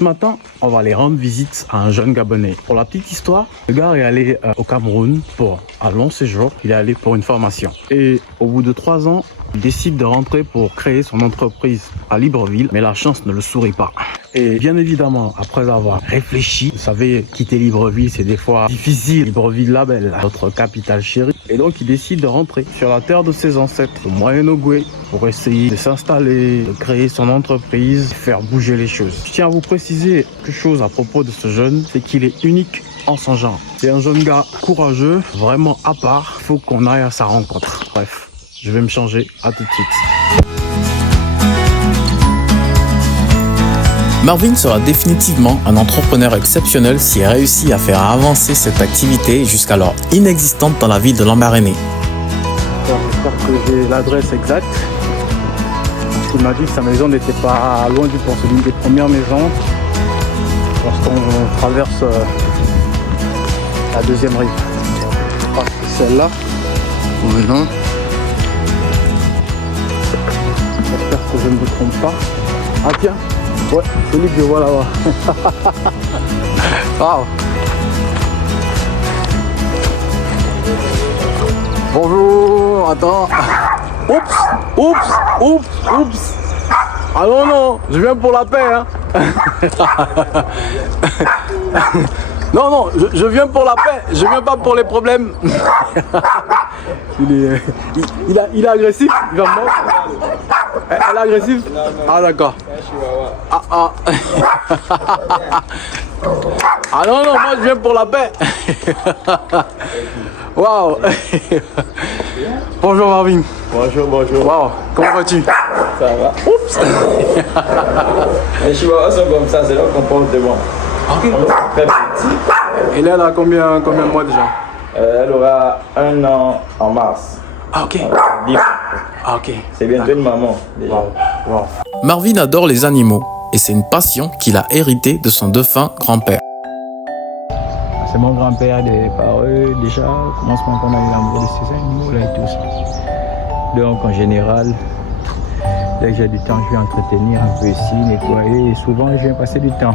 Ce matin, on va aller rendre visite à un jeune Gabonais. Pour la petite histoire, le gars est allé au Cameroun pour un long séjour. Il est allé pour une formation. Et au bout de 3 ans, il décide de rentrer pour créer son entreprise à Libreville. Mais la chance ne le sourit pas. Et bien évidemment, après avoir réfléchi, vous savez, quitter Libreville, c'est des fois difficile. Libreville, la belle, notre capitale chérie. Et donc, il décide de rentrer sur la terre de ses ancêtres, au Moyen-Ogooué, pour essayer de s'installer, de créer son entreprise, faire bouger les choses. Je tiens à vous préciser quelque chose à propos de ce jeune, c'est qu'il est unique en son genre. C'est un jeune gars courageux, vraiment à part. Il faut qu'on aille à sa rencontre. Bref, je vais me changer. À tout de suite. Marvin sera définitivement un entrepreneur exceptionnel s'il réussit à faire avancer cette activité jusqu'alors inexistante dans la ville de Lambaréné. J'espère que j'ai l'adresse exacte. Il m'a dit que sa maison n'était pas loin du pont. C'est l'une des premières maisons lorsqu'on traverse la deuxième rive. Je crois que c'est celle-là. Oui, non. J'espère que je ne me trompe pas. Ah tiens, ouais, celui que je vois là-bas. Wow. Bonjour, attends. Oups. Ah non, je viens pour la paix, hein. Non, je viens pour la paix, je viens pas pour les problèmes. Il est agressif, il va me mordre. Elle est agressive? Ah d'accord. Ah. Ah non, moi je viens pour la paix. Waouh. Bonjour Marvin. Bonjour. Waouh, comment vas-tu? Ça va. Oups. Les chihuahuas sont comme ça, c'est leur comportement. Ok. On est très petit. Et là, elle a combien de mois déjà? Elle aura 1 an en mars. Ah ok. Ah ok. C'est bientôt une maman déjà. Wow. Marvin adore les animaux et c'est une passion qu'il a héritée de son défunt grand-père. C'est mon grand-père par eux déjà, au commencement qu'on a eu l'amour de ces animaux là et tout ça. Donc en général, dès que j'ai du temps, je vais entretenir un peu ici, nettoyer et souvent je viens passer du temps.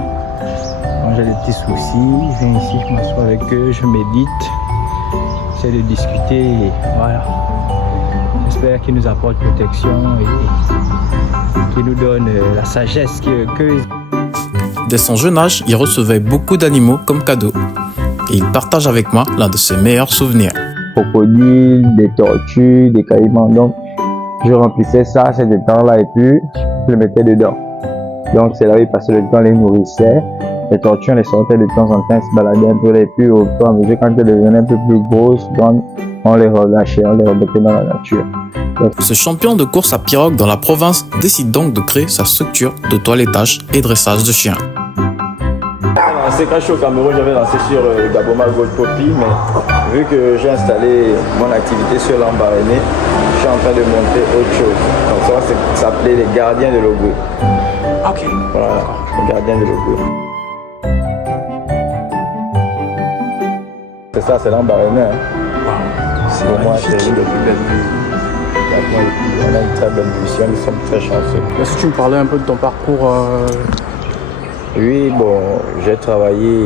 Quand j'ai des petits soucis, je viens ici, je m'assois avec eux, je médite, j'essaie de discuter et voilà. J'espère qu'ils nous apportent protection et qu'ils nous donnent la sagesse que. Dès son jeune âge, il recevait beaucoup d'animaux comme cadeaux. Et il partage avec moi l'un de ses meilleurs souvenirs. Crocodiles, des tortues, des caïmans. Donc, je remplissais ça, ces temps-là, et puis je le mettais dedans. Donc, c'est là où il passait le temps, les nourrissait. Les tortues, on les sortait de temps en temps, se baladaient un peu, et puis au fur et à mesure, quand elles devenaient un peu plus grosses, donc, on les relâchait, on les remettait dans la nature. Donc, Ce champion de course à pirogue dans la province décide donc de créer sa structure de toilettage et dressage de chiens. C'est quand je suis au Cameroun, j'avais lancé sur Gaboma Gold Poppy, mais vu que j'ai installé mon activité sur Lambaréné, je suis en train de monter autre chose. Donc ça s'appelait les gardiens de l'Ogooué. Ok. Voilà, les gardiens de l'Ogooué. C'est ça, c'est Lambaréné. Hein. C'est Pour moi, c'est magnifique. une des plus belles villes. On a une très belle vision, nous sommes très chanceux. Est-ce que tu me parlais un peu de ton parcours Oui, bon, j'ai travaillé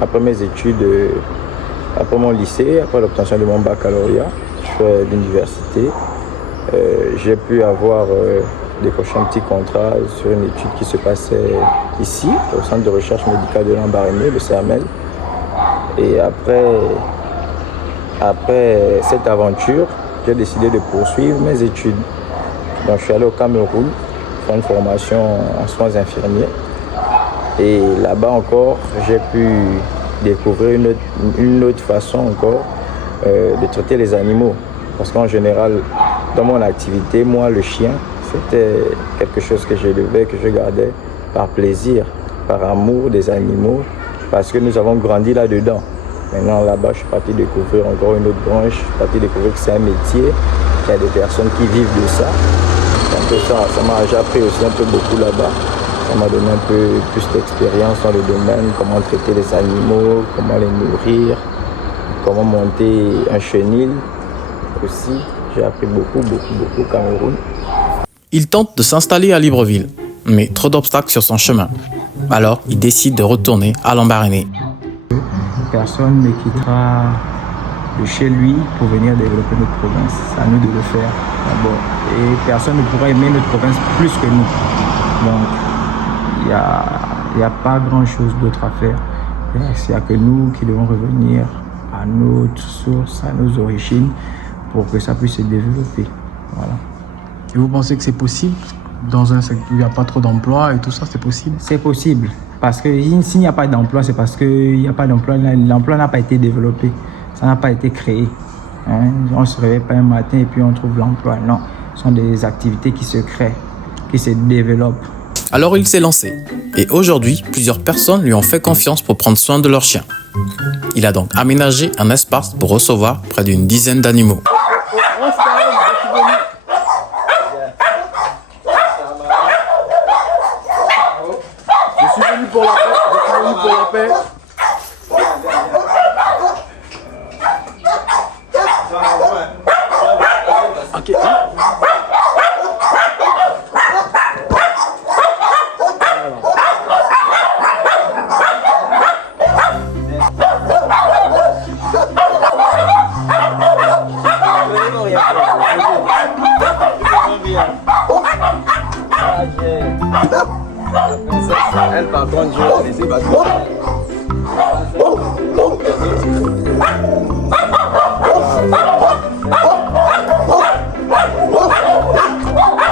après mes études, après mon lycée, après l'obtention de mon baccalauréat, je fais l'université. J'ai pu avoir décroché un petit contrat sur une étude qui se passait ici, au Centre de recherche médicale de Lambaréné, le CERMEL. Et après cette aventure, j'ai décidé de poursuivre mes études. Donc je suis allé au Cameroun faire une formation en soins infirmiers. Et là-bas encore, j'ai pu découvrir une autre façon encore de traiter les animaux. Parce qu'en général, dans mon activité, moi, le chien, c'était quelque chose que j'élevais, que je gardais par plaisir, par amour des animaux, parce que nous avons grandi là-dedans. Maintenant, là-bas, je suis parti découvrir encore une autre branche. Je suis parti découvrir que c'est un métier, qu'il y a des personnes qui vivent de ça. J'ai appris aussi un peu beaucoup là-bas. Ça m'a donné un peu plus d'expérience dans le domaine, comment traiter les animaux, comment les nourrir, comment monter un chenil aussi. J'ai appris beaucoup au Cameroun. Il tente de s'installer à Libreville, mais trop d'obstacles sur son chemin. Alors, il décide de retourner à Lambaréné. Personne ne quittera de chez lui pour venir développer notre province. C'est à nous de le faire d'abord. Et personne ne pourra aimer notre province plus que nous. Donc, il n'y a pas grand-chose d'autre à faire. Il n'y a que nous qui devons revenir à notre source, à nos origines, pour que ça puisse se développer. Voilà. Et vous pensez que c'est possible dans un secteur où il n'y a pas trop d'emplois et tout ça, c'est possible? C'est possible. Parce que s'il n'y a pas d'emploi, c'est parce qu'il n'y a pas d'emploi. L'emploi n'a pas été développé. Ça n'a pas été créé. On ne se réveille pas un matin et puis on trouve l'emploi. Non, ce sont des activités qui se créent, qui se développent. Alors il s'est lancé. Et aujourd'hui, plusieurs personnes lui ont fait confiance pour prendre soin de leurs chiens. Il a donc aménagé un espace pour recevoir près d'une dizaine d'animaux. Je suis venu pour la paix. Ok. Elle, par contre, je vais la laisser parce que...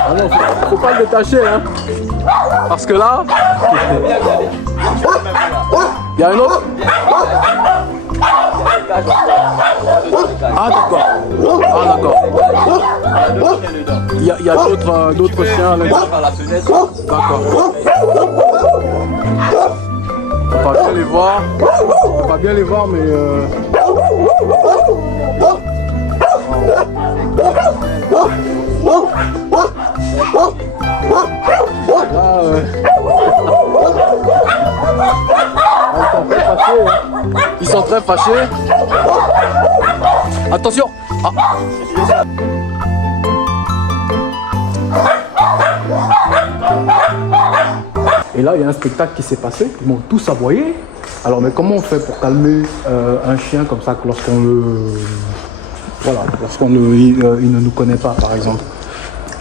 Ah non, faut pas le détacher, hein. Parce que là, il y a un autre. Ah d'accord. Ah d'accord. Il y a d'autres chiens là. D'accord. On va bien les voir. On va bien les voir, mais ils sont très fâchés. Attention. Ah. Et là, il y a un spectacle qui s'est passé. Ils m'ont tous aboyé. Alors, mais comment on fait pour calmer un chien comme ça lorsqu'on il ne nous connaît pas, par exemple?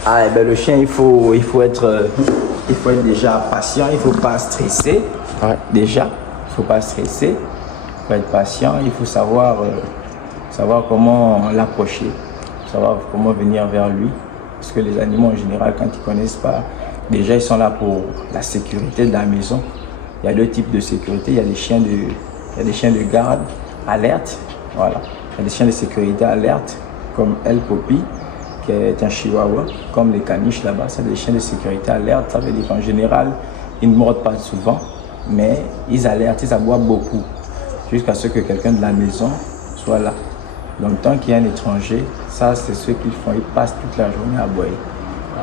Ah, et ben le chien, il faut être déjà patient. Il faut pas stresser. Ouais. Déjà, il faut pas stresser. Il faut être patient. Il faut savoir comment l'approcher, savoir comment venir vers lui. Parce que les animaux en général, quand ils connaissent pas, déjà ils sont là pour la sécurité de la maison. Il y a deux types de sécurité. Il y a des chiens de garde, alerte. Voilà. Il y a des chiens de sécurité alerte, comme El Poppy, qui est un chihuahua, comme les caniches là-bas. C'est des chiens de sécurité alerte. Ça veut dire qu'en général, ils ne mordent pas souvent, mais ils alertent, ils aboient beaucoup, jusqu'à ce que quelqu'un de la maison soit là. Donc tant qu'il y a un étranger, ça c'est ce qu'ils font, ils passent toute la journée à aboyer.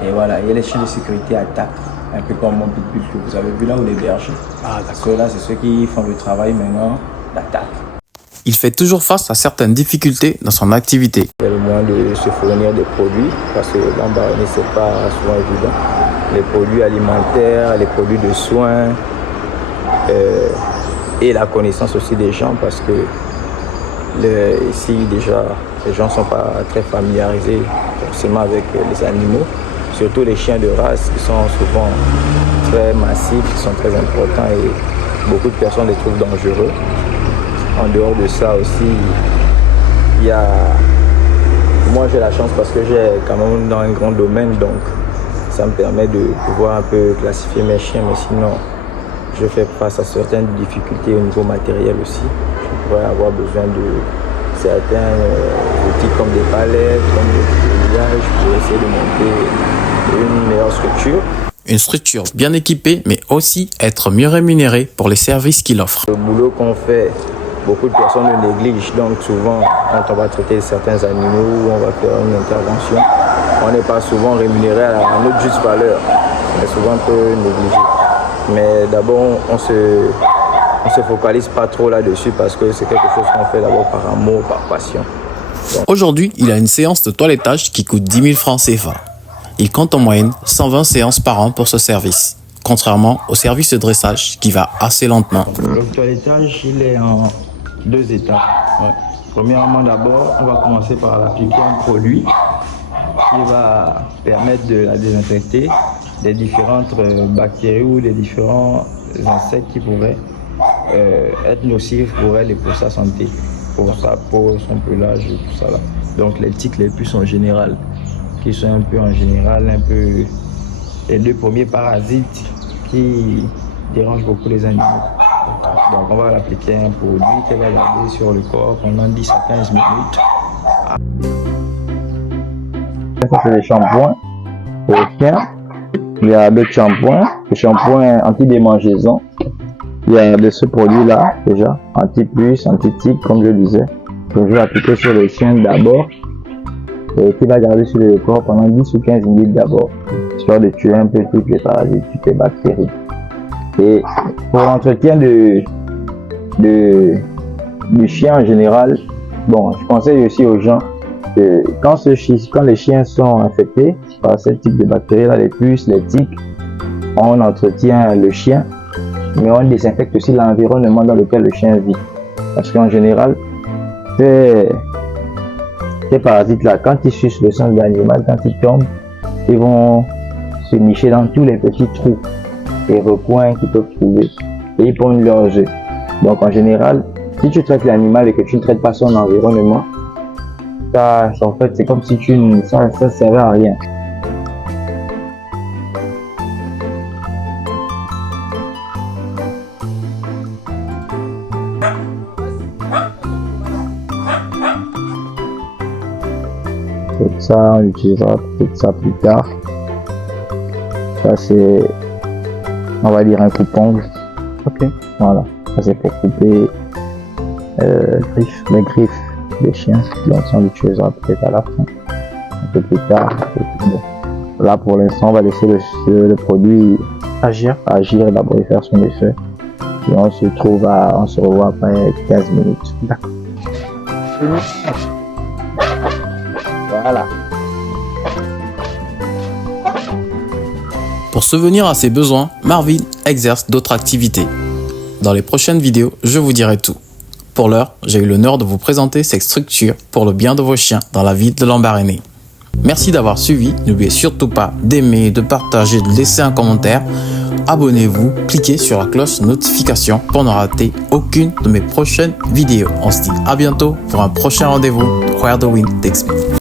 Et voilà, il y a les chiens de sécurité attaquent, un peu comme mon pitbull que vous avez vu là, ou les bergers. Ah, ceux-là, c'est ceux qui font le travail maintenant d'attaque. Il fait toujours face à certaines difficultés dans son activité. Il y a le moyen de se fournir des produits, parce que Lambaréné, c'est pas souvent évident. Les produits alimentaires, les produits de soins, et la connaissance aussi des gens, parce que ici déjà, les gens ne sont pas très familiarisés forcément avec les animaux, surtout les chiens de race qui sont souvent très massifs, qui sont très importants et beaucoup de personnes les trouvent dangereux. En dehors de ça aussi, moi j'ai la chance parce que j'ai quand même dans un grand domaine, donc ça me permet de pouvoir un peu classifier mes chiens, mais sinon je fais face à certaines difficultés au niveau matériel aussi. Je pourrais avoir besoin de certains outils comme des palettes, comme des pliages pour essayer de monter une meilleure structure. Une structure bien équipée, mais aussi être mieux rémunérée pour les services qu'il offre. Le boulot qu'on fait, beaucoup de personnes le négligent, donc souvent quand on va traiter certains animaux, on va faire une intervention, on n'est pas souvent rémunéré à notre juste valeur, on est souvent un peu négligé. Mais d'abord, on se focalise pas trop là-dessus parce que c'est quelque chose qu'on fait d'abord par amour, par passion. Aujourd'hui, il a une séance de toilettage qui coûte 10 000 francs CFA. Il compte en moyenne 120 séances par an pour ce service. contrairement au service de dressage qui va assez lentement. Le toilettage, il est en 2 étapes. Ouais. Premièrement, d'abord, on va commencer par appliquer un produit qui va permettre de la désinfecter des différentes bactéries ou des différents insectes qui pourraient être nocifs pour elle et pour sa santé, pour sa peau, son pelage et tout ça là. Donc les tiques, les puces en général, qui sont un peu les 2 premiers parasites qui dérangent beaucoup les animaux. Donc on va l'appliquer un produit qu'elle va garder sur le corps pendant 10 à 15 minutes. Ça, c'est les shampoings pour les chiens. Il y a d'autres shampoings, les shampoings anti-démangeaison. Il y a de ce produit-là, déjà, anti-puce, anti-tique, comme je disais. Que je vais appliquer sur les chiens d'abord. Et qui va garder sur le corps pendant 10 ou 15 minutes d'abord. Histoire de tuer un peu toutes les parasites, toutes les bactéries. Et pour l'entretien du chien en général, bon, je conseille aussi aux gens que quand les chiens sont infectés par ce type de bactéries, là, les puces, les tiques, on entretient le chien, mais on désinfecte aussi l'environnement dans lequel le chien vit. Parce qu'en général, ces parasites-là, quand ils sucent le sang de l'animal, quand ils tombent, ils vont se nicher dans tous les petits trous et recoins qu'ils peuvent trouver et ils pondent leurs œufs. Donc en général, si tu traites l'animal et que tu ne traites pas son environnement, ça en fait c'est comme si ça ne servait à rien. Peut-être ça, on utilisera peut-être ça plus tard. Ça c'est, on va dire un coupe-ongle. Ok. Voilà. Ça c'est pour couper les griffes des chiens. Donc ça on l'utilisera peut-être à la fin. Un peu plus tard. Bon. Là pour l'instant on va laisser le produit agir d'abord et faire son effet. Et on se revoit après 15 minutes. D'accord. Voilà. Pour subvenir à ses besoins, Marvin exerce d'autres activités. Dans les prochaines vidéos, je vous dirai tout. Pour l'heure, j'ai eu l'honneur de vous présenter cette structure pour le bien de vos chiens dans la ville de Lambaréné. Merci d'avoir suivi, n'oubliez surtout pas d'aimer, de partager, de laisser un commentaire. Abonnez-vous, cliquez sur la cloche de notification pour ne rater aucune de mes prochaines vidéos. On se dit à bientôt pour un prochain rendez-vous. Where the Wind Takes Me.